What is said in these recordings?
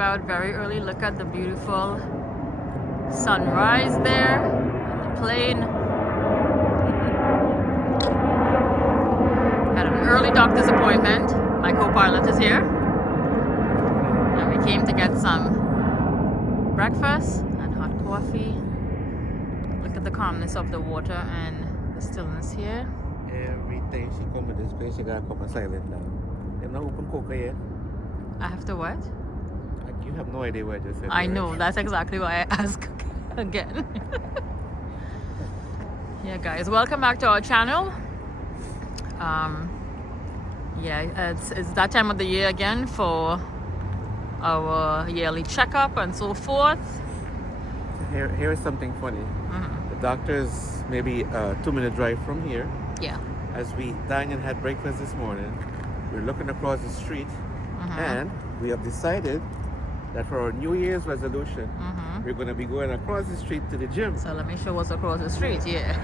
out very early. Look at the beautiful sunrise there on the plain. Had an early doctor's appointment. My co-pilot is here. And we came to get some breakfast and hot coffee. Look at the calmness of the water and the stillness here. Every time she come to this place, she gotta come and silent now. They're not open coca yet. I have to what? Like, you have no idea what I just said. I know, that's exactly why I ask again. Yeah, guys, welcome back to our channel. Yeah, it's that time of the year again for our yearly checkup and so forth. Here is something funny. The doctor's maybe a 2-minute drive from here. Yeah. As we dined and had breakfast this morning, we're looking across the street and we have decided that for our New Year's resolution, we're going to be going across the street to the gym. So let me show what's across the street, yeah.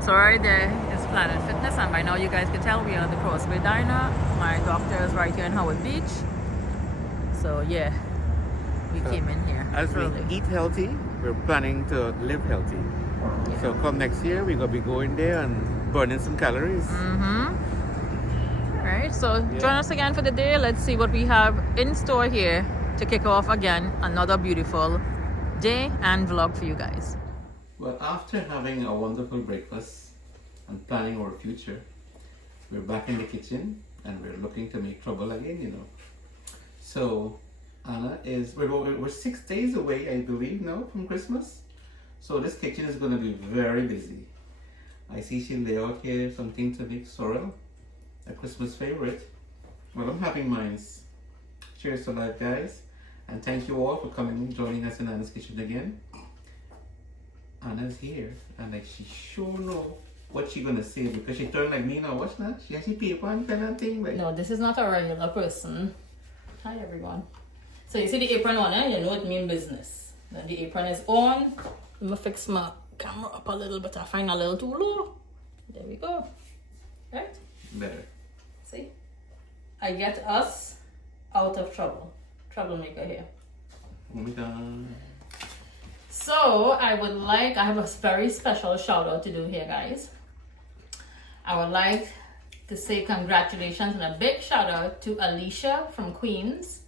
So right there is Planet Fitness, and by now you guys can tell we are at the Crossway Diner. My doctor is right here in Howard Beach. So yeah, we came in here As early. we eat healthy, we're planning to live healthy. Yeah. So come next year, we're going to be going there and burning some calories. Right, so join us again for the day. Let's see what we have in store here to kick off again another beautiful day and vlog for you guys. Well, after having a wonderful breakfast and planning our future, we're back in the kitchen and we're looking to make trouble again, you know. So Anna we're 6 days away, I believe, now from Christmas. So this kitchen is going to be very busy. I see she lay out here something to make sorrel, a Christmas favorite. Well, I'm having mine. Cheers to life, guys. And thank you all for coming and joining us in Anna's kitchen again. Anna's here, and like she sure know what she gonna say because she turned like me now. What's that? She has paper and pen and thing. Like. No, this is not a regular person. Hi everyone. So you see the apron on it, you know it means business. Then the apron is on. I'm gonna fix my camera up a little bit. I find a little too low. There we go. Right? Better. See? I get us out of trouble. Troublemaker here. Oh my God. So I have a very special shout out to do here, guys. I would like to say congratulations and a big shout out to Alicia from Queens.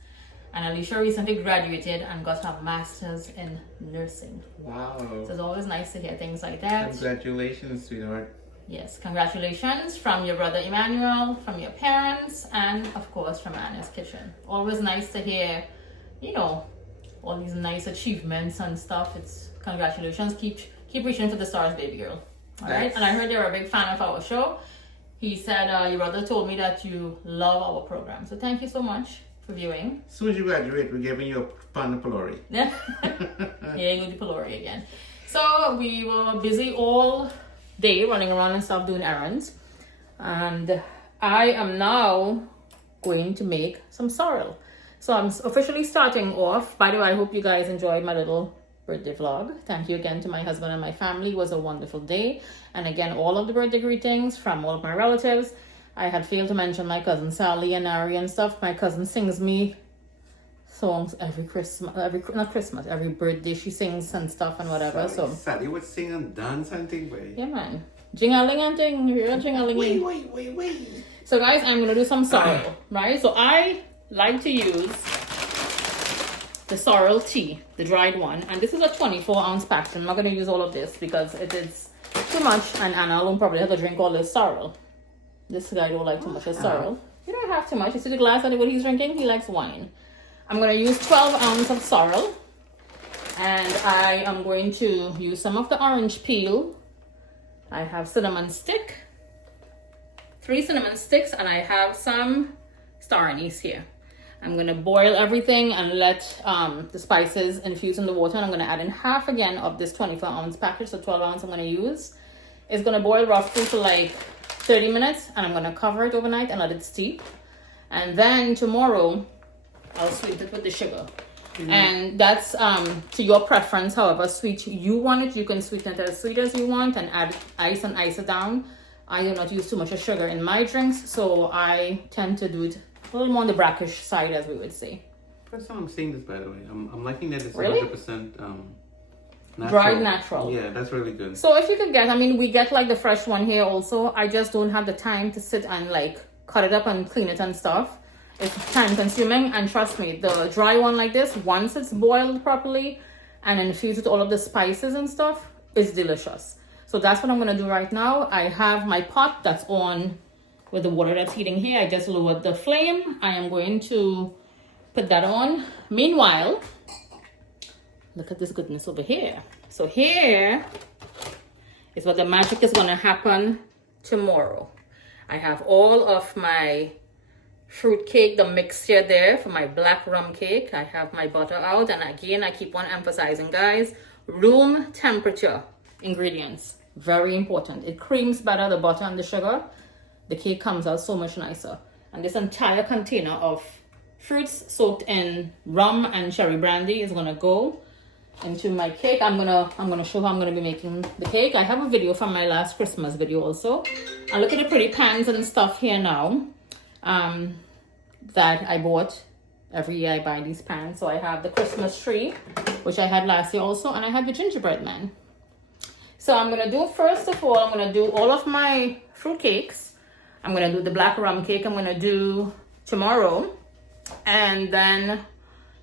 And Alicia recently graduated and got her master's in nursing. Wow. So it's always nice to hear things like that. Congratulations, sweetheart. Yes, congratulations from your brother Emmanuel, from your parents, and of course from Anna's Kitchen. Always nice to hear, you know, all these nice achievements and stuff. It's congratulations. Keep reaching for the stars, baby girl. All right. Yes. And I heard you're a big fan of our show. He said your brother told me that you love our program. So thank you so much for viewing. As soon as you graduate, we're giving you a pan of pylori. Here you go to pylori again. So we were busy all day running around and stuff doing errands. And I am now going to make some sorrel. So I'm officially starting off. By the way, I hope you guys enjoyed my little birthday vlog. Thank you again to my husband and my family. It was a wonderful day. And again, all of the birthday greetings from all of my relatives. I had failed to mention my cousin Sally and Ari and stuff. My cousin sings me songs every Christmas, every birthday she sings and stuff and whatever. Sally would sing and dance and thing, boy. Yeah, man. Jingling and thing. You're jingling. Wait. So guys, I'm gonna do some sorrel, right? So I like to use the sorrel tea, the dried one, and this is a 24-ounce packet. I'm not gonna use all of this because it is too much, and Anna will probably have to drink all this sorrel. This guy don't like too much of sorrel. You don't have too much. You see the glass that what he's drinking? He likes wine. I'm gonna use 12 ounces of sorrel, and I am going to use some of the orange peel. I have cinnamon stick, 3 cinnamon sticks, and I have some star anise here. I'm gonna boil everything and let the spices infuse in the water, and I'm gonna add in half again of this 24-ounce package. So 12 ounce I'm gonna use. It's gonna boil roughly for like 30 minutes, and I'm gonna cover it overnight and let it steep. And then tomorrow I'll sweeten it with the sugar. And that's to your preference, however sweet you want it. You can sweeten it as sweet as you want and add ice and ice it down. I do not use too much of sugar in my drinks, so I tend to do it a little more on the brackish side, as we would say. First time I'm seeing this, by the way. I'm liking that it's Really? 100% natural. Dried natural. Yeah, that's really good. So if you could get, I mean, we get like the fresh one here also. I just don't have the time to sit and like cut it up and clean it and stuff. It's time consuming, and trust me, the dry one like this, once it's boiled properly and infused with all of the spices and stuff, is delicious. So that's what I'm gonna do right now. I have my pot that's on with the water that's heating here. I just lowered the flame. I am going to put that on. Meanwhile, look at this goodness over here. So here is what the magic is gonna happen tomorrow. I have all of my fruit cake, the mixture there for my black rum cake. I have my butter out, and again, I keep on emphasizing, guys, room temperature ingredients, very important. It creams better, the butter and the sugar. The cake comes out so much nicer. And this entire container of fruits soaked in rum and cherry brandy is gonna go into my cake. I'm gonna show how I'm gonna be making the cake. I have a video from my last Christmas video also. And look at the pretty pans and stuff here now that I bought. Every year I buy these pans. So I have the Christmas tree, which I had last year also, and I have the gingerbread man. So I'm gonna do, first of all, I'm gonna do all of my fruit cakes. I'm gonna do the black rum cake. I'm gonna do tomorrow, and then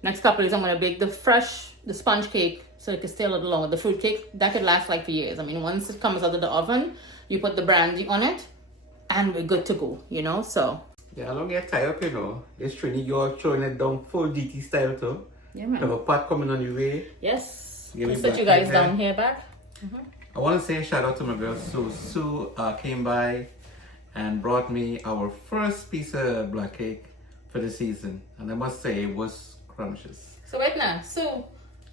next couple days I'm gonna bake the sponge cake so it can stay a little longer. The fruit cake, that could last like for years. I mean, once it comes out of the oven, you put the brandy on it, and we're good to go, you know, so. Yeah, I don't get tired up, you know. It's Trini, you're throwing it down full DT style too. Yeah, man. Have a pot coming on your way. Yes. Give me Let's set back you guys here. down here back. I want to say a shout out to my girl Sue. Sue came by and brought me our first piece of black cake for the season. And I must say, it was scrumptious. So wait now, so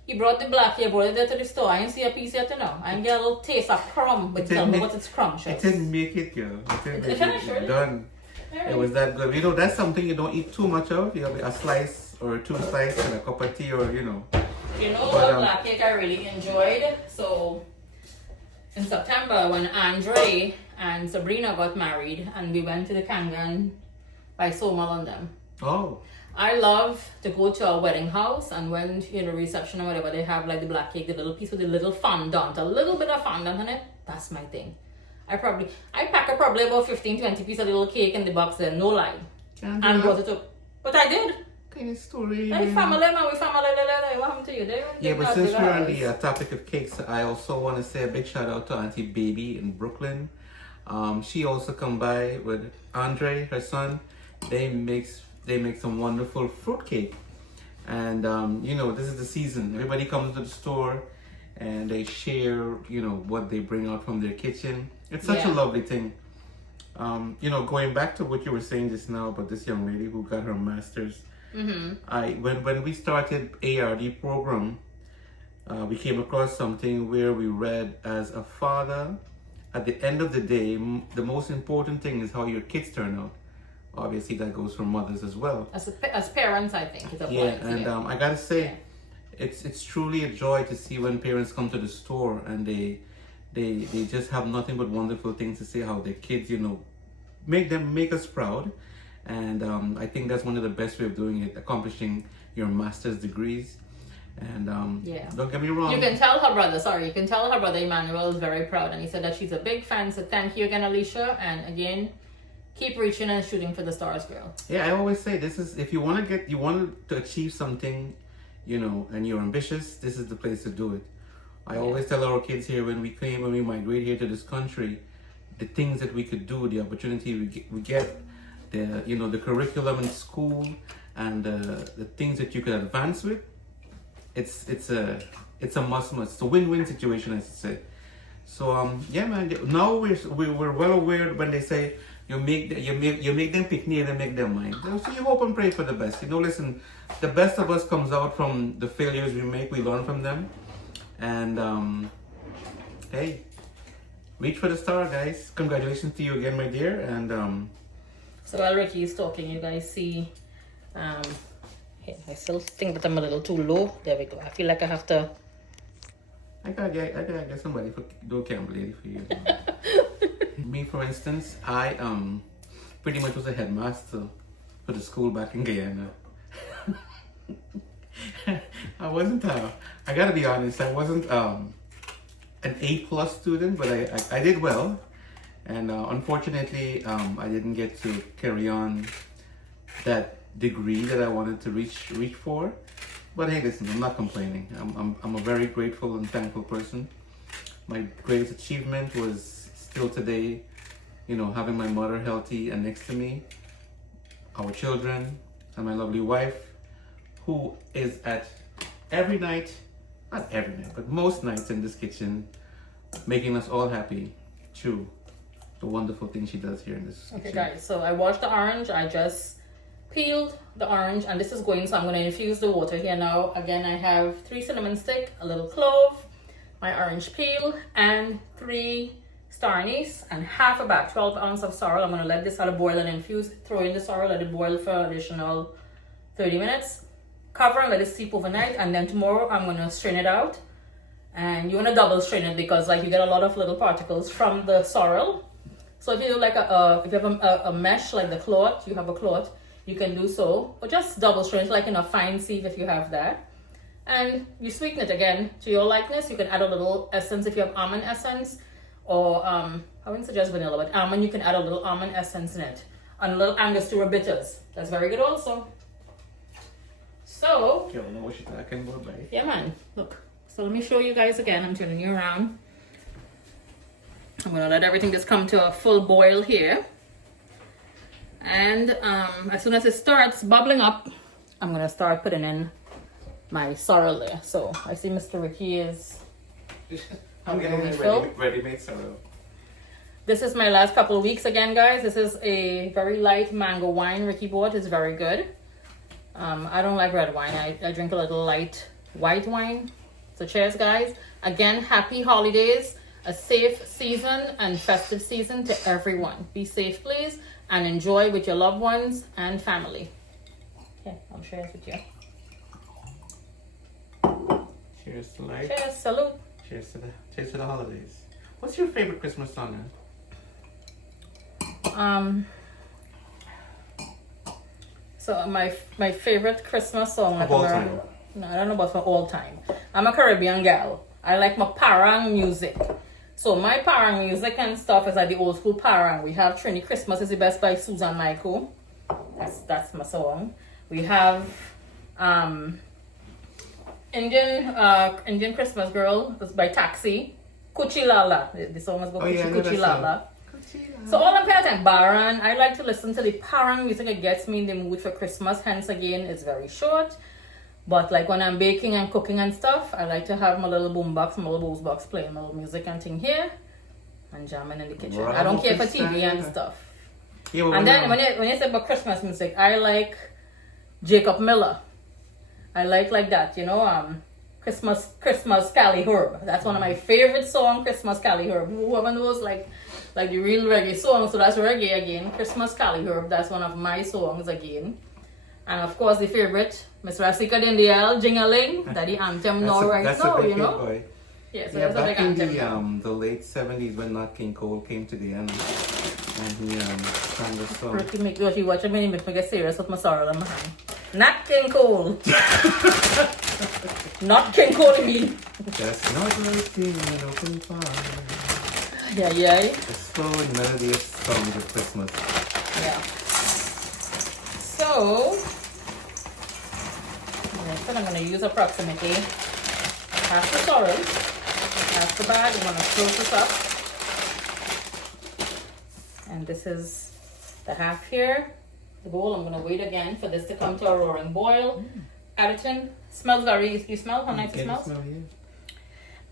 you brought the black, you brought it there to the store. I didn't see a piece yet to know. I didn't get a little taste of crumb, but tell me what it's scrumptious. It didn't make it, girl. It didn't make finished, it. really? Done. Alright. It was that good. You know, that's something you don't eat too much of. You have a slice or two slices and a cup of tea, or you know. You know But, what black cake I really enjoyed? So in September, when Andre and Sabrina got married and we went to the Kangan by Soma London. Oh. I love to go to a wedding house, and when reception or whatever, they have like the black cake, the little piece with the little fondant, a little bit of fondant on it. That's my thing. I pack up probably about 15-20 pieces of little cake in the box there, no lie. Can't And do brought that. it up. But I did. Kind of story. Hey, family, man, we family, what happened to you? Yeah, but since we're on the topic of cakes, I also want to say a big shout out to Auntie Baby in Brooklyn. She also come by with Andre, her son. They make some wonderful fruit cake, and you know, this is the season. Everybody comes to the store, and they share, you know, what they bring out from their kitchen. It's such a lovely thing. You know, going back to what you were saying just now about this young lady who got her master's. When we started ARD program, we came across something where we read, as a father, at the end of the day, the most important thing is how your kids turn out. Obviously, that goes for mothers as well. As parents, I think it's a Yeah, point. and I gotta say, it's truly a joy to see when parents come to the store and they just have nothing but wonderful things to say, how their kids, you know, make us proud. And I think that's one of the best way of doing it, accomplishing your master's degrees. And don't get me wrong. You can tell her brother Emmanuel is very proud, and he said that she's a big fan. So thank you again, Alicia, and again, keep reaching and shooting for the stars, girl. Yeah, I always say, this is, if you want to achieve something, you know, and you're ambitious, this is the place to do it. I always tell our kids here, when we migrate here to this country, the things that we could do, the opportunity we get, the curriculum in school, and the things that you could advance with. It's a must. It's a win-win situation, I should say. So yeah, man. Now we're well aware when they say you make them pick near and make them mind. So you hope and pray for the best. You know, listen, the best of us comes out from the failures we make. We learn from them, and hey, reach for the star, guys. Congratulations to you again, my dear. And so while Ricky is talking, you guys see. I still think that I'm a little too low. There we go. I feel like I have to. I gotta get somebody for do camp lady for you. Me, for instance, I pretty much was a headmaster for the school back in Guyana. I wasn't. I gotta be honest. I wasn't an A+ student, but I did well, and unfortunately, I didn't get to carry on that degree that I wanted to reach for. But hey, listen, I'm not complaining. I'm a very grateful and thankful person. My greatest achievement was still today, having my mother healthy and next to me, our children, and my lovely wife, who is at every night, not every night, but most nights in this kitchen, making us all happy through the wonderful thing she does here in this kitchen. Okay, guys, so I washed the orange. I just peeled the orange, and this is going, so I'm going to infuse the water here now. Again, I have 3 cinnamon stick, a little clove, my orange peel, and 3 star anise, and half a bag, 12 ounces of sorrel. I'm going to let this out of boil and infuse, throw in the sorrel, let it boil for an additional 30 minutes. Cover and let it steep overnight, and then tomorrow I'm going to strain it out. And you want to double strain it because you get a lot of little particles from the sorrel. So if you do like if you have a mesh like the cloth, you have a cloth, you can do so, but just double strain it like in a fine sieve if you have that. And you sweeten it again to your likeness. You can add a little essence if you have almond essence, or I wouldn't suggest vanilla, but almond, you can add a little almond essence in it, and a little Angostura bitters. That's very good also. So, You don't know what you're talking about, right? yeah, man. Look. So let me show you guys again. I'm turning you around. I'm gonna let everything just come to a full boil here. And as soon as it starts bubbling up, I'm gonna start putting in my sorrel there. So I see Mr. Ricky is. I'm getting my refill. ready-made sorrel. This is my last couple of weeks again, guys. This is a very light mango wine Ricky bought. It's very good. I don't like red wine. I drink a little light white wine. So cheers, guys. Again, happy holidays, a safe season and festive season to everyone. Be safe, please, and enjoy with your loved ones and family. Okay, I'll share this with you. Cheers to life. Cheers, salute. Cheers to the holidays. What's your favorite Christmas song? So my favorite Christmas song Of all time. No, I don't know about for all time. I'm a Caribbean gal. I like my parang music. So my parang music and stuff is like the old school parang. We have Trini Christmas is the Best by Susan Michael. That's my song. We have Indian Christmas Girl. It's by Taxi. Kuchilala. The song is about Kuchilala. So all I'm paying Baran. I like to listen to the parang music. It gets me in the mood for Christmas. Hence again, it's very short. But like when I'm baking and cooking and stuff, I like to have my little boombox, my little booze box playing my little music and thing here and jamming in the kitchen. I don't care for TV and stuff. Yeah, and then when you say about Christmas music, I like Jacob Miller. I like that, Christmas Cali Herb. That's one of my favorite songs, Christmas Cali Herb. Whoever knows like the real reggae song, so that's reggae again. Christmas Cali Herb, that's one of my songs again. And of course the favorite, Mr. Asika Dindial, Jingaling, that the anthem now right now, Boy. Yeah, so Yeah, that's a big back in anthem. the late 70s when Nat King Cole came to the end and he sang the song. Ricky make you watch it, make me get serious with my sorrel in my hand. Nat King Cole. Not King Cole me. That's not waiting in an open fire. Yeah. The slow and melodious songs of Christmas. Yeah. So, I'm going to use approximately half the sorrel, half the bag. I'm going to close this up. And this is the half here, the bowl. I'm going to wait again for this to come to a roaring boil. Add it in. Smells very, you smell how nice it smells?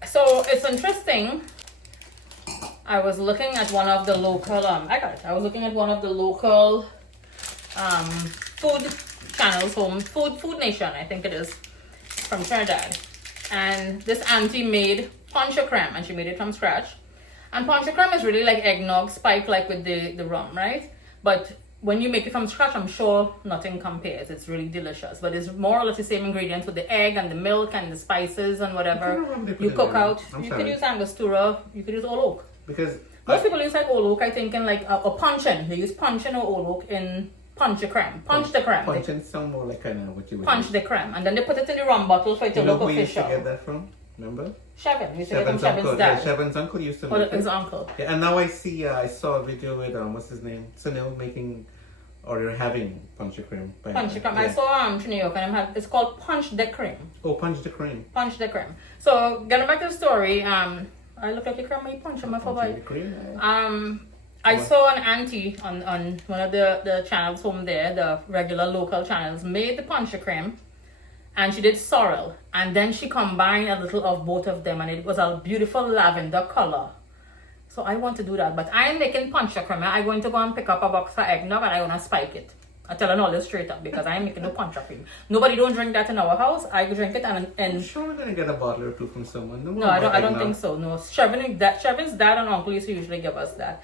So, it's interesting. I was looking at one of the local, I was looking at one of the local food channels, Food Nation, I think it is, from Trinidad. And this auntie made poncha creme, and she made it from scratch. And poncha creme is really like eggnog spiked like with the rum, right? But when you make it from scratch, I'm sure nothing compares. It's really delicious. But it's more or less the same ingredients with the egg and the milk and the spices and whatever you cook out. You could use Angostura, you could use old oak. Because most people use like old oak, I think, in like a puncheon. They use puncheon or old oak in punch the creme. Punch the creme. Punching some more like kind of what you would Punch the creme. And then they put it in the rum bottle for it to You know look who you used to official. get that from? Remember? Shevin. We used to get from Chevin's Chevin's uncle. dad. Yeah, Chevin's uncle used to Or make his it. uncle. Yeah, and now I see, I saw a video with, what's his name? Sunil making, or they're having punch the cream. Punch the creme. Yeah. I saw New York and it's called punch the creme. Oh, punch the cream. Punch the creme. So getting back to the story, I look like a creme I punch him for Punching the cream. I saw an auntie on one of the channels home there, the regular local channels, made the punch the creme. And she did sorrel, and then she combined a little of both of them, and it was a beautiful lavender color. So I want to do that, but I am making punch creme. I'm going to go and pick up a box of eggnog, and I'm going to spike it. I'm telling all this straight up because I am making no punch cream. Nobody don't drink that in our house. I drink it and I'm sure we're gonna get a bottle or two from someone. no, I don't think so. No, Chevin's dad and uncle used to usually give us that.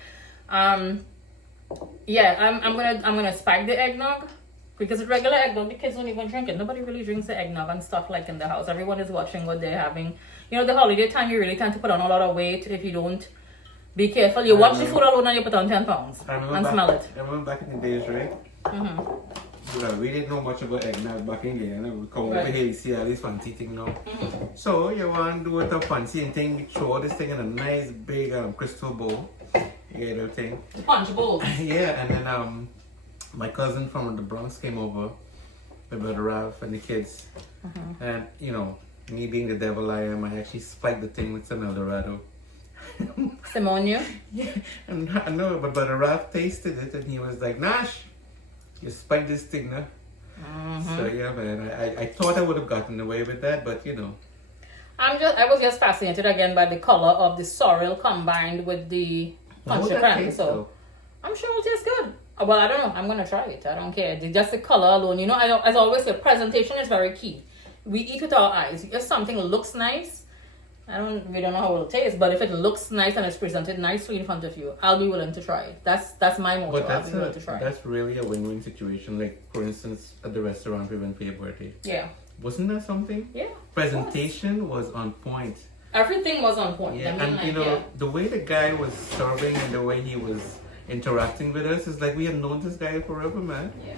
Yeah, I'm gonna spike the eggnog. Because it's regular eggnog, the kids don't even drink it. Nobody really drinks the eggnog and stuff like in the house. Everyone is watching what they're having. You know, the holiday time, you really tend to put on a lot of weight if you don't be careful. You watch the food alone and you put on 10 pounds and smell it. I remember back in the days, right? We didn't know much about eggnog back in the day. We come over here, you see all these fancy things now. So you want to do it a fancy thing, you throw this thing in a nice big crystal bowl. Yeah, the thing. The punch bowl. Yeah, and then my cousin from the Bronx came over, my brother Ralph and the kids. And, you know, me being the devil I am, I actually spiked the thing with some Eldorado. Simonia? Yeah, and I know, but brother Ralph tasted it and he was like, Nash, you spiked this thing, no? So, yeah, man, I thought I would have gotten away with that, but, you know. I was just fascinated again by the color of the sorrel combined with the punch creme. So I'm sure it tastes good. Well, I don't know. I'm gonna try it. I don't care. Just the color alone. You know, as always, the presentation is very key. We eat with our eyes. If something looks nice, we don't know how it'll taste, but if it looks nice and it's presented nicely in front of you, I'll be willing to try it. That's my motto. But I'll be willing to try it. That's really a win-win situation. Like, for instance, at the restaurant we went for your birthday. Yeah. Wasn't that something? Yeah. Presentation was on point. Everything was on point. Yeah, and you know, the way the guy was serving and the way he was interacting with us is like we have known this guy forever, man. Yeah.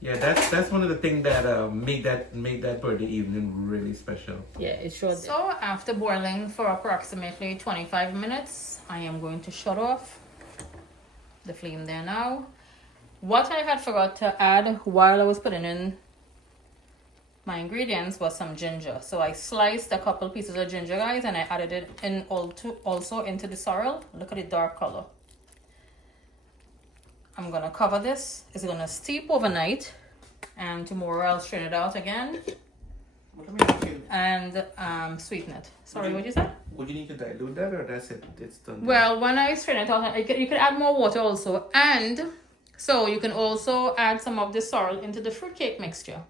Yeah, that's one of the things that made that birthday evening really special. Yeah, it sure did. So after boiling for approximately 25 minutes, I am going to shut off the flame there now. What I had forgot to add while I was putting in my ingredients was some ginger. So I sliced a couple pieces of ginger, guys, and I added it in also into the sorrel. Look at the dark color. I'm gonna cover this. It's gonna steep overnight, and tomorrow I'll strain it out again and sweeten it. Sorry, what you said? Would you need to dilute that, or that's it? It's done. Well, when I strain it out, you could add more water also, and so you can also add some of the sorrel into the fruitcake mixture.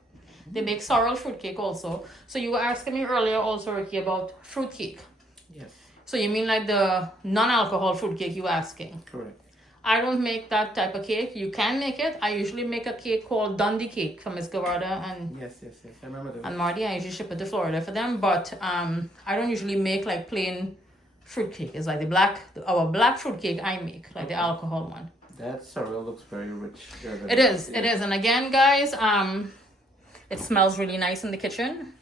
They make sorrel fruitcake also. So you were asking me earlier also, Ricky, about fruitcake. Yes. So you mean like the non-alcohol fruitcake you were asking? Correct. I don't make that type of cake. You can make it. I usually make a cake called Dundee cake from Miss Gavarda and Yes. I remember that. and Marty. I usually ship it to Florida for them, but I don't usually make like plain fruit cake. It's like our black fruit cake I make, like the alcohol one. That sorrel looks very rich. It is, and again, guys, it smells really nice in the kitchen.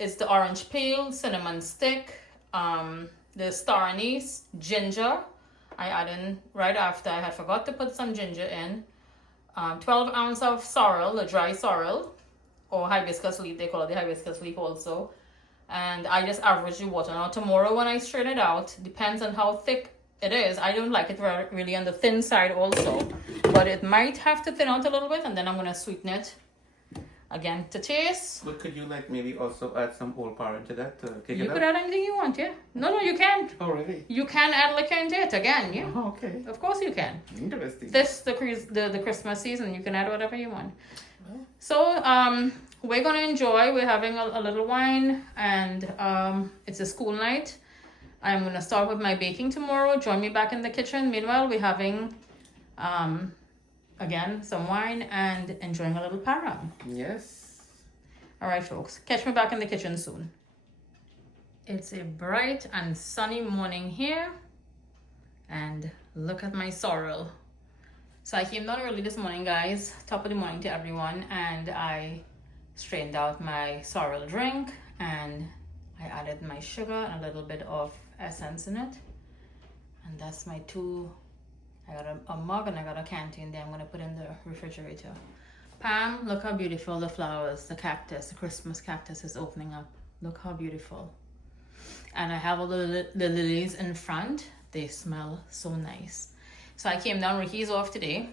It's the orange peel, cinnamon stick, the star anise, ginger. I add in right after. I had forgot to put some ginger in. 12 ounces of sorrel, the dry sorrel, or hibiscus leaf. They call it the hibiscus leaf also. And I just average the water. Now tomorrow when I strain it out, depends on how thick it is. I don't like it really on the thin side also, but it might have to thin out a little bit, and then I'm gonna sweeten it again to taste. But could you like maybe also add some old power into that to kick You it up? could add anything you want, yeah. No, you can't. Oh, really? You can add liquor into it again, yeah. Oh, okay. Of course you can. Interesting. The Christmas season, you can add whatever you want. So we're gonna enjoy. We're having a little wine, and it's a school night. I'm gonna start with my baking tomorrow. Join me back in the kitchen. Meanwhile, we're having again some wine and enjoying a little para. Yes. All right, folks. Catch me back in the kitchen soon. It's a bright and sunny morning here, and look at my sorrel. So I came down early this morning, guys. Top of the morning to everyone, and I strained out my sorrel drink, and I added my sugar and a little bit of essence in it. And that's my two. I got a mug and I got a canteen there. I'm gonna put in the refrigerator. Pam, look how beautiful the flowers, the cactus, the Christmas cactus is opening up. Look how beautiful. And I have all the lilies in front. They smell so nice. So I came down, Ricky's off today.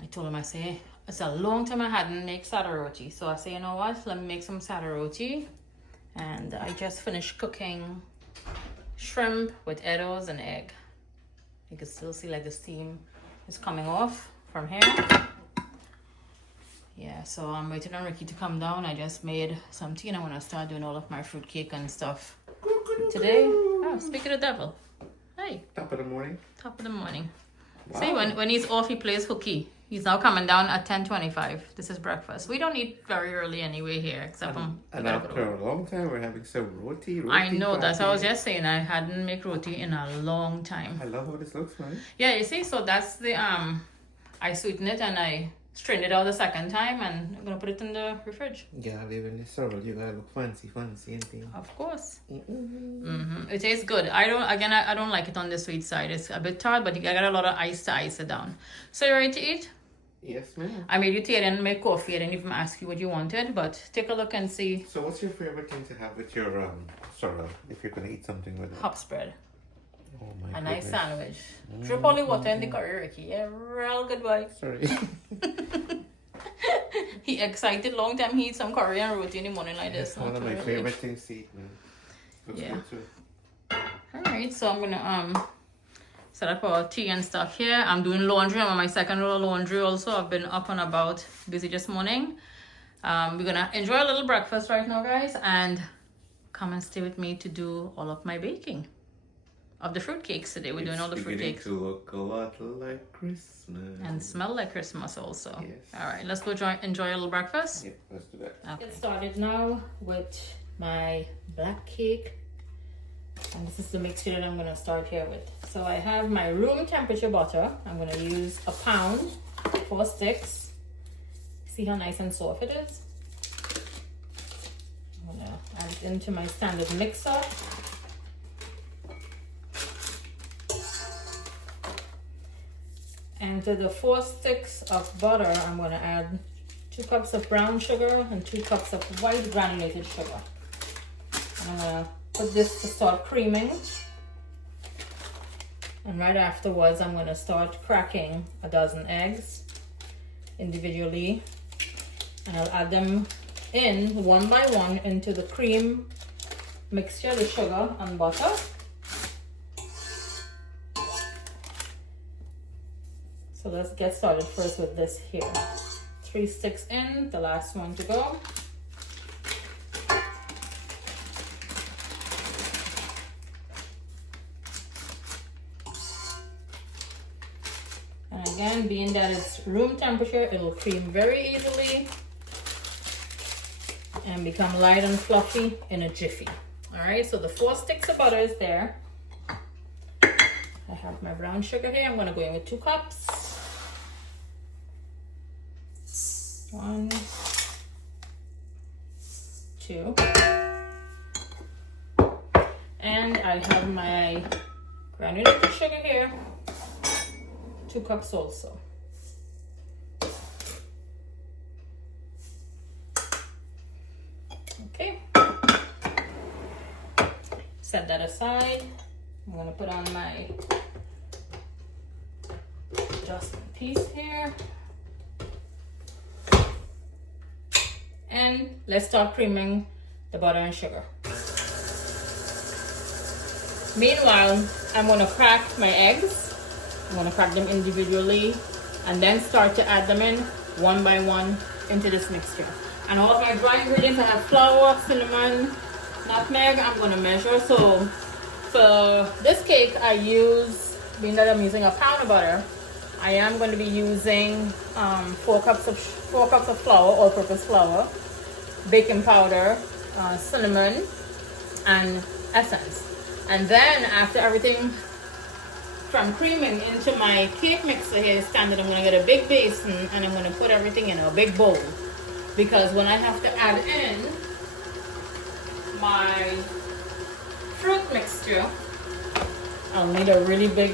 I told him, I say, it's a long time I hadn't made sada roti. So I say, you know what, let me make some sada roti. And I just finished cooking shrimp with edibles and egg. You can still see like the steam is coming off from here. Yeah, so I'm waiting on Ricky to come down. I just made some tea and I'm gonna start doing all of my fruit cake and stuff today. Oh, speak of the devil. Hey. Top of the morning. Top of the morning. Wow. See, when he's off, he plays hooky. He's now coming down at 10:25. This is breakfast. We don't eat very early anyway here, except and after a long time, we're having some roti. I know, that's what I was just saying. I hadn't made roti in a long time. I love how this looks, man. Yeah, you see, so that's the I sweeten it and I strain it out the second time, and I'm gonna put it in the fridge. Yeah, living in Sorrel, you gotta look fancy and thing. Of course. It tastes good. I don't like it on the sweet side. It's a bit tart, but I got a lot of ice to ice it down. So you ready to eat? Yes, ma'am. I made you tea and make coffee. I didn't even ask you what you wanted, but take a look and see. So what's your favorite thing to have with your Sorrel, if you're gonna eat something with it? Hop spread. Oh my A goodness. nice sandwich. Drip all the water in the curry, Ricky. Yeah, real good boy. Sorry. He excited long time he eat some curry and roti in the morning like this. It's one of my favorite things to eat, man. Looks Yeah. good too. Alright, so I'm gonna set up our tea and stuff here. I'm doing laundry. I'm on my second roll of laundry also. I've been up and about, busy this morning. We're gonna enjoy a little breakfast right now, guys, and come and stay with me to do all of my baking of the fruit cakes today. We're doing all the fruit cakes. To look a lot like Christmas. And smell like Christmas also. Yes. Alright, let's go enjoy a little breakfast. Yeah, let's do that. Okay. Get started now with my black cake. And this is the mixture that I'm going to start here with. So I have my room temperature butter. I'm going to use a pound, 4 sticks. See how nice and soft it is? I'm going to add it into my standard mixer. And to the 4 sticks of butter, I'm going to add 2 cups of brown sugar and 2 cups of white granulated sugar. And I'm going to put this to start creaming. And right afterwards, I'm going to start cracking a dozen eggs individually. And I'll add them in one by one into the cream mixture, the sugar and butter. So let's get started first with this here. 3 sticks in, the last one to go. And again, being that it's room temperature, it'll cream very easily and become light and fluffy in a jiffy. All right, so the 4 sticks of butter is there. I have my brown sugar here. I'm gonna go in with 2 cups. 1, 2. And I have my granulated sugar here. 2 cups also. Okay. Set that aside. I'm gonna put on my adjustment piece here. And let's start creaming the butter and sugar. Meanwhile, I'm gonna crack my eggs. I'm gonna crack them individually and then start to add them in one by one into this mixture. And all of my dry ingredients, I have flour, cinnamon, nutmeg, I'm gonna measure. So for this cake, I use, being that I'm using a pound of butter, I am going to be using 4 cups of flour, all-purpose flour, baking powder, cinnamon, and essence. And then after everything from creaming into my cake mixer here standard, I'm going to get a big basin and I'm going to put everything in a big bowl. Because when I have to add in my fruit mixture, I'll need a really big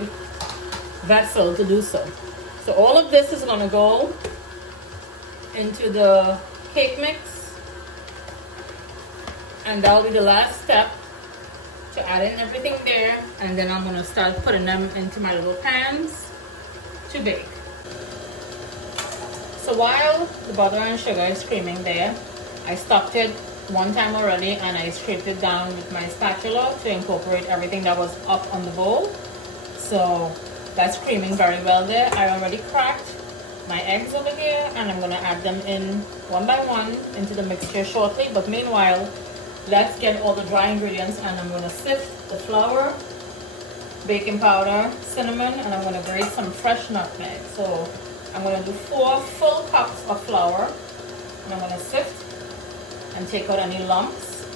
vessel to do so. So all of this is going to go into the cake mix, and that'll be the last step to add in everything there, and then I'm going to start putting them into my little pans to bake. So while the butter and sugar is creaming there, I stopped it one time already and I scraped it down with my spatula to incorporate everything that was up on the bowl. So that's creaming very well there. I already cracked my eggs over here and I'm going to add them in one by one into the mixture shortly. But meanwhile, let's get all the dry ingredients, and I'm going to sift the flour, baking powder, cinnamon, and I'm going to grate some fresh nutmeg. So I'm going to do 4 full cups of flour, and I'm going to sift and take out any lumps.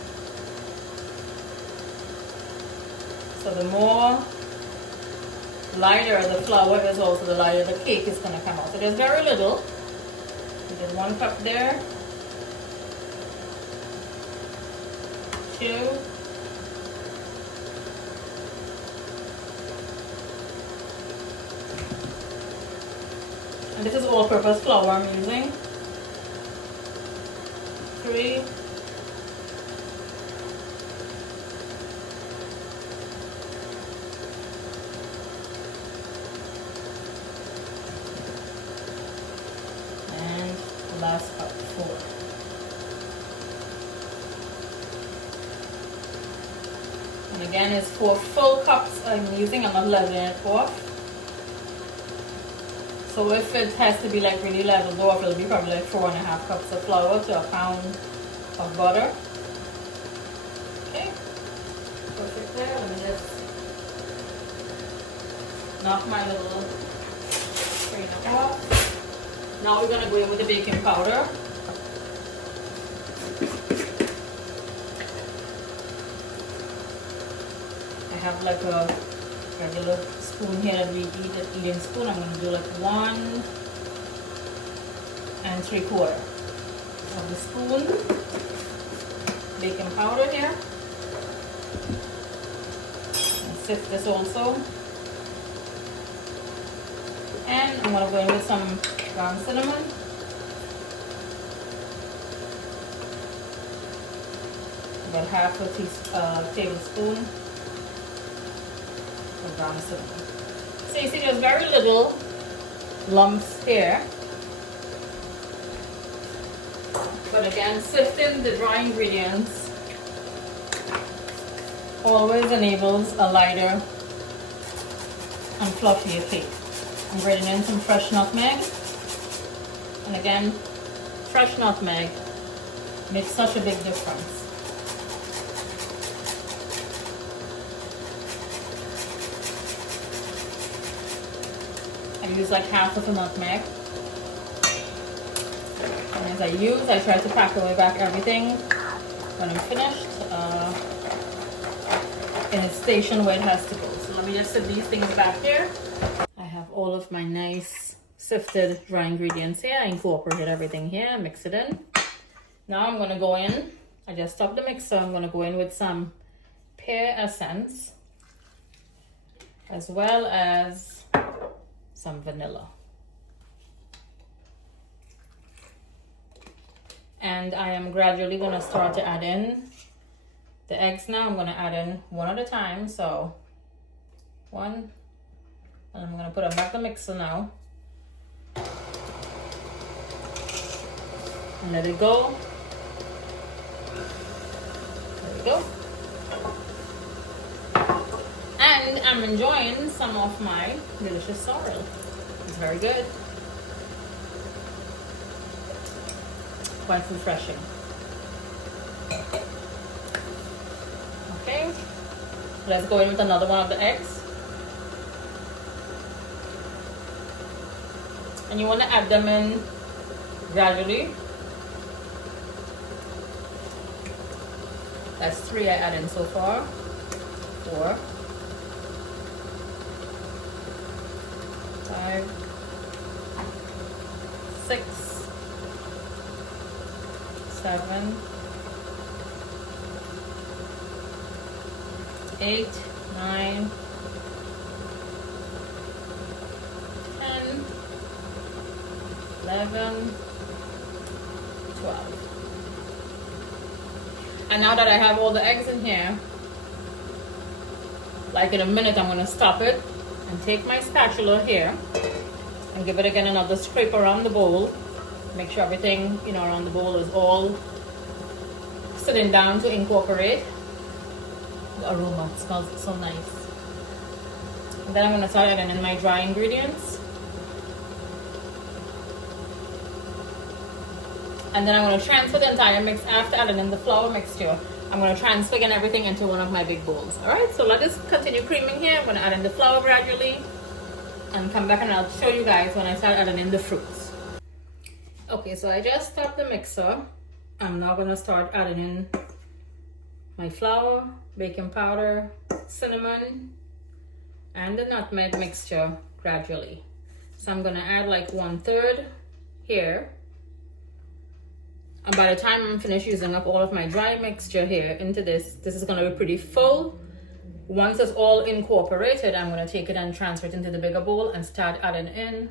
So the more lighter the flour is, also the lighter the cake is going to come out. So there's very little. We did 1 cup there, 2, and this is all-purpose flour I'm using, 3, and the last cup, 4. And again, it's 4 full cups I'm using. I'm not leveling it off. So if it has to be like really leveled off, it'll be probably like 4.5 cups of flour to a pound of butter. Okay, perfect there. Let me just knock my little strainer off. Now we're gonna go in with the baking powder. I have like a regular spoon here that we eat, an eating spoon. I'm going to do like 1 3/4 of the spoon baking powder here. And sift this also. And I'm going to go in with some ground cinnamon. About half a tablespoon of ground cinnamon. So you see there's very little lumps here. But again, sifting the dry ingredients always enables a lighter and fluffier cake. I'm grating in some fresh nutmeg. And again, fresh nutmeg makes such a big difference. I use like half of a nutmeg. And as I try to pack away back everything when I'm finished in its station where it has to go. So let me just set these things back there. I have all of my nice sifted dry ingredients here. I incorporated everything here, mix it in. Now I'm going to go in. I just stopped the mixer. I'm going to go in with some pear essence as well as some vanilla. And I am gradually going to start to add in the eggs now. I'm going to add in one at a time. So 1, and I'm going to put them back in the mixer now. And let it go. There we go. And I'm enjoying some of my delicious sorrel. It's very good. Quite refreshing. Okay, let's go in with another one of the eggs. And you want to add them in gradually. That's 3 I add in so far. 4. 7, 8, 9, 10, 11, 12. And now that I have all the eggs in here, like in a minute, I'm going to stop it and take my spatula here and give it again another scrape around the bowl. Make sure everything, around the bowl is all sitting down to incorporate. The aroma smells so nice. And then I'm going to start adding in my dry ingredients. And then I'm going to transfer the entire mix after adding in the flour mixture. I'm going to transfer again everything into one of my big bowls. Alright, so let us continue creaming here. I'm going to add in the flour gradually and come back and I'll show you guys when I start adding in the fruits. Okay, so I just stopped the mixer. I'm now going to start adding in my flour, baking powder, cinnamon, and the nutmeg mixture gradually. So I'm going to add like 1/3 here. And by the time I'm finished using up all of my dry mixture here into this is going to be pretty full. Once it's all incorporated, I'm going to take it and transfer it into the bigger bowl and start adding in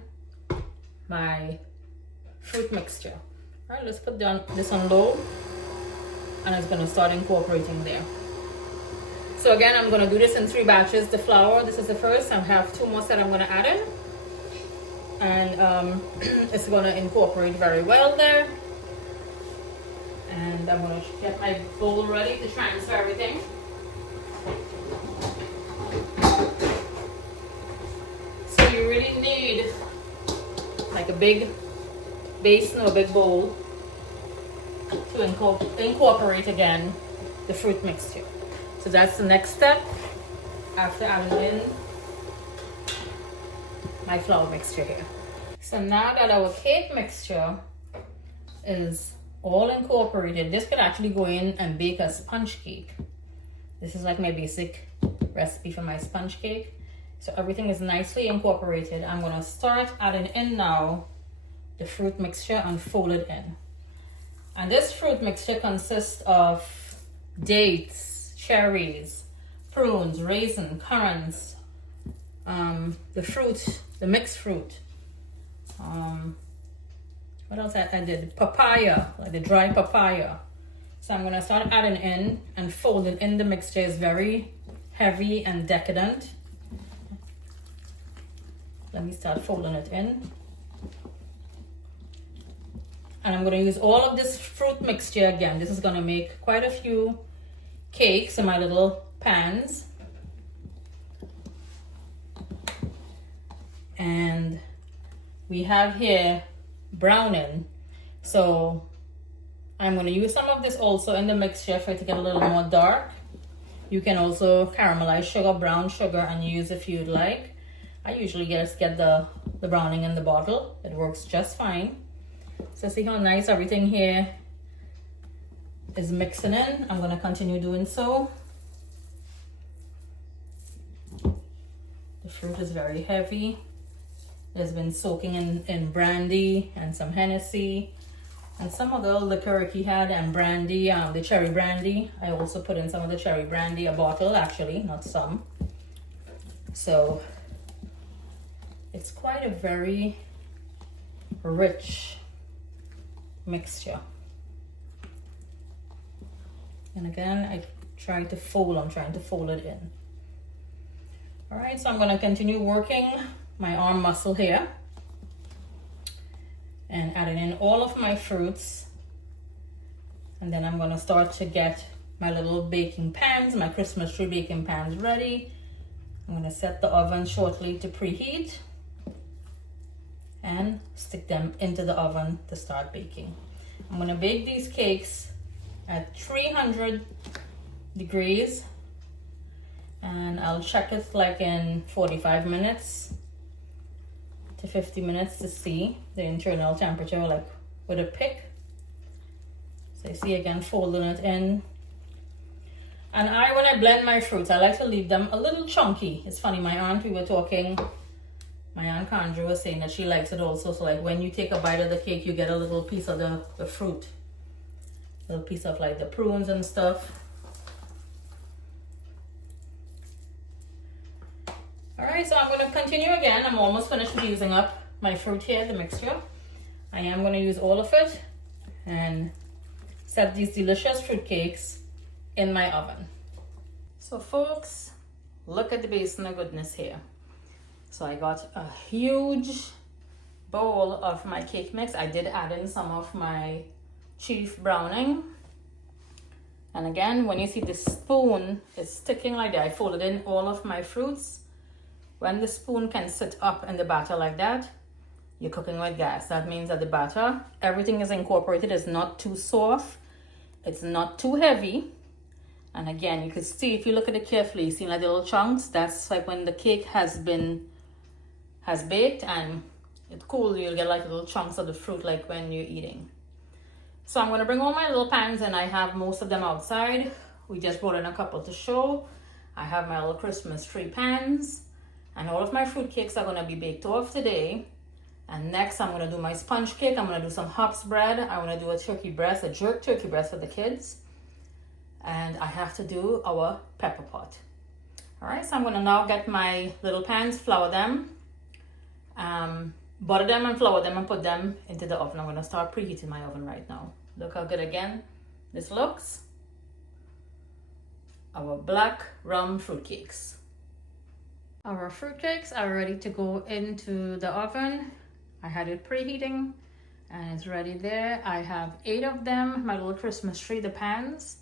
my fruit mixture. All right, let's put this on low and it's going to start incorporating there. So again, I'm going to do this in 3 batches. The flour, this is the first. I have 2 more that I'm going to add in. And it's going to incorporate very well there. And I'm going to get my bowl ready to transfer everything. So you really need like a big basin or a big bowl to incorporate again the fruit mixture. So that's the next step after adding in my flour mixture here. So now that our cake mixture is all incorporated, this could actually go in and bake a sponge cake. This is like my basic recipe for my sponge cake. So everything is nicely incorporated. I'm going to start adding in now the fruit mixture and fold it in. And this fruit mixture consists of dates, cherries, prunes, raisin, currants, the mixed fruit. What else I did? Papaya, like the dry papaya. So I'm going to start adding in and folding in the mixture. Is very heavy and decadent. Let me start folding it in. And I'm going to use all of this fruit mixture again. This is going to make quite a few cakes in my little pans. And we have here browning, so I'm going to use some of this also in the mixture for it to get a little more dark. You can also caramelize sugar, brown sugar, and use if you'd like. I usually just get the browning in the bottle. It works just fine. So see how nice everything here is mixing in. I'm going to continue doing so. The fruit is very heavy. It's been soaking in brandy and some Hennessy and some of the liquor he had and brandy, the cherry brandy. I also put in some of the cherry brandy, a bottle actually, not some. So it's quite a very rich mixture. And again, I'm trying to fold it in. All right, so I'm going to continue working my arm muscle here and adding in all of my fruits, and then I'm going to start to get my little baking pans, my Christmas tree baking pans ready. I'm going to set the oven shortly to preheat and stick them into the oven to start baking. I'm going to bake these cakes at 300 degrees and I'll check it like in 45 minutes to 50 minutes to see the internal temperature, like with a pick. So you see again, folding it in. And when I blend my fruits, I like to leave them a little chunky. It's funny, my aunt Candra was saying that she likes it also. So like when you take a bite of the cake, you get a little piece of the fruit. little piece of like the prunes and stuff. All right, so I'm going to continue again. I'm almost finished with using up my fruit here, the mixture. I am going to use all of it and set these delicious fruit cakes in my oven. So folks, look at the basin of goodness here. So I got a huge bowl of my cake mix. I did add in some of my chief browning. And again, when you see the spoon is sticking like that, I folded in all of my fruits. When the spoon can sit up in the batter like that, you're cooking with gas. That means that the batter, everything is incorporated. It's not too soft. It's not too heavy. And again, you can see, if you look at it carefully, you see like the little chunks? That's like when the cake has baked and it's cool, you'll get like little chunks of the fruit like when you're eating. So I'm going to bring all my little pans, and I have most of them outside. We just brought in a couple to show. I have my little Christmas tree pans. And all of my fruit cakes are going to be baked off today. And next I'm going to do my sponge cake. I'm going to do some hops bread. I want to do a turkey breast, a jerk turkey breast for the kids. And I have to do our pepper pot. All right, so I'm going to now get my little pans, flour them, butter them and flour them and put them into the oven. I'm going to start preheating my oven right now. Look how good again this looks. Our black rum fruit cakes. Our fruit cakes are ready to go into the oven. I had it preheating and it's ready there. I have 8 of them, my little Christmas tree, the pans.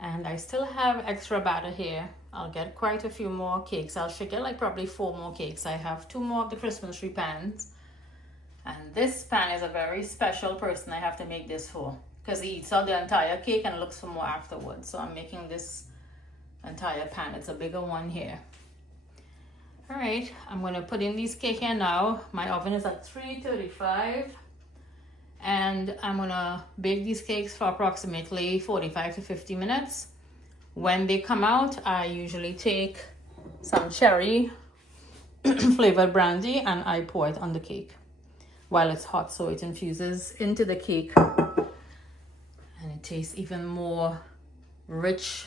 And I still have extra batter here. I'll get quite a few more cakes. I should get like probably 4 more cakes. I have 2 more of the Christmas tree pans. And this pan is a very special person I have to make this for, because he eats out the entire cake and looks for more afterwards. So I'm making this entire pan. It's a bigger one here. All right, I'm going to put in these cake here now. My oven is at 335, and I'm going to bake these cakes for approximately 45 to 50 minutes. When they come out, I usually take some cherry flavored brandy and I pour it on the cake while it's hot, so it infuses into the cake and it tastes even more rich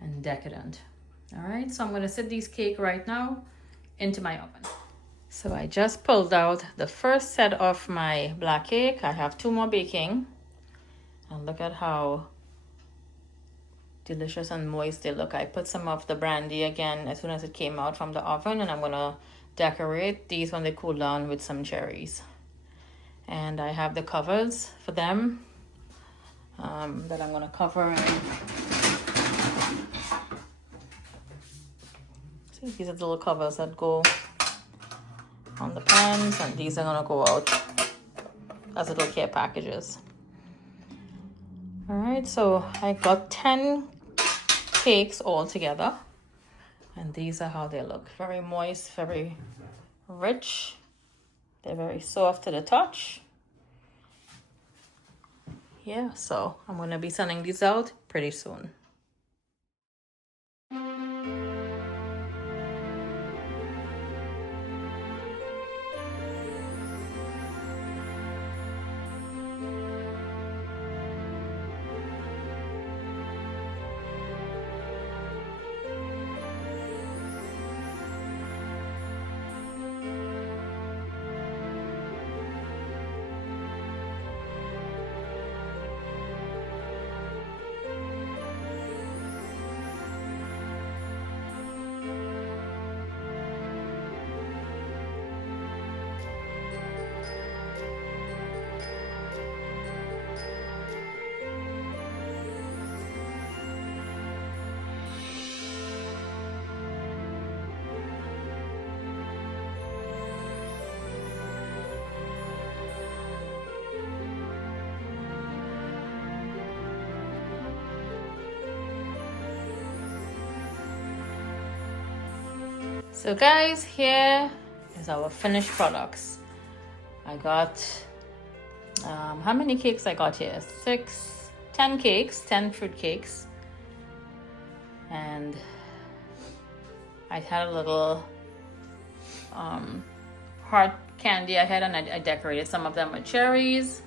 and decadent. All right, so I'm going to set these cake right now into my oven. So I just pulled out the first set of my black cake. I have 2 more baking. And look at how delicious and moist they look. I put some of the brandy again as soon as it came out from the oven, and I'm going to decorate these when they cool down with some cherries. And I have the covers for them that I'm going to cover in. These are the little covers that go on the pans, and these are gonna go out as little care packages. All right, so I got 10 cakes all together, and these are how they look. Very moist, very rich. They're very soft to the touch. Yeah, so I'm gonna be sending these out pretty soon. So guys, here is our finished products. I got, how many cakes I got here? 10 cakes, 10 fruit cakes. And I had a little heart candy I had, and I decorated some of them with cherries.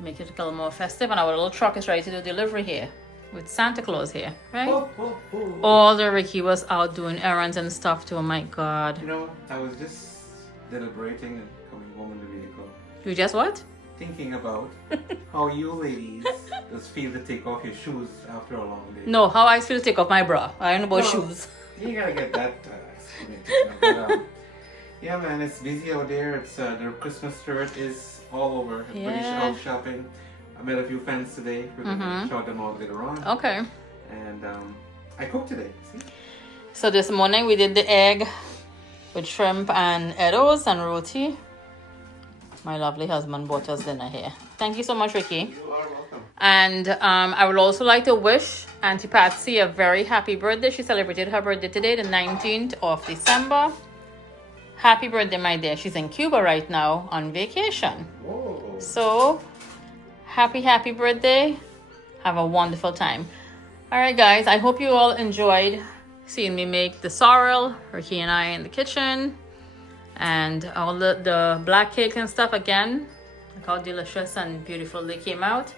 Make it a little more festive. And our little truck is ready to do delivery here with Santa Claus here, right? Oh. All the Ricky was out doing errands and stuff too. Oh my God. You know, I was just deliberating and coming home in the vehicle, You just what? thinking about how you ladies just feel to take off your shoes after a long day. No, how I feel to take off my bra. I don't know about No. shoes. You gotta get that explained. But, yeah, man, it's busy out there. It's the Christmas spirit is all over. Everybody's Yeah. out shopping. I met a few friends today. We're gonna shout them out later on. Okay. And I cooked today. See? So this morning we did the egg with shrimp and Edos and roti. My lovely husband bought us dinner here. Thank you so much, Ricky. You are welcome. And I would also like to wish Auntie Patsy a very happy birthday. She celebrated her birthday today, the 19th of December. Happy birthday, my dear. She's in Cuba right now on vacation. Whoa. So, happy birthday. Have a wonderful time. All right, guys. I hope you all enjoyed seeing me make the sorrel, Ricky and I in the kitchen. And all the black cake and stuff again. Look how delicious and beautiful they came out.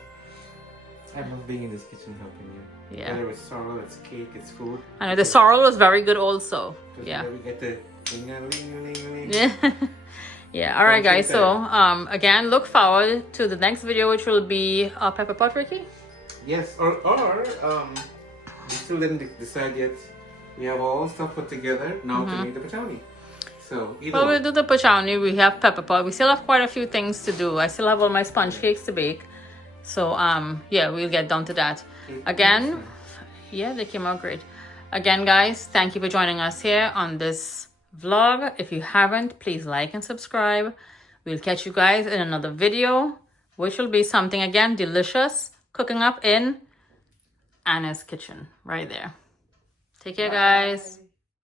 I love being in this kitchen helping you. Yeah. Whether it's sorrel, it's cake, it's food. I know the sorrel was very good also. Yeah. We get the ding-a-ling-a-ling-a-ling. Yeah. Yeah. All right, guys. So, again, look forward to the next video, which will be pepper pot, Ricky. Yes, or we still didn't decide yet. We have all stuff put together now to make the patchouli. So either Well, one. we'll do the patchouli. We have pepper pot. We still have quite a few things to do. I still have all my sponge cakes to bake. So, yeah, we'll get down to that. Again, yeah, they came out great. Again, guys, thank you for joining us here on this vlog. If you haven't, please like and subscribe. We'll catch you guys in another video, which will be something, again, delicious, cooking up in Anna's kitchen right there. Take care, guys.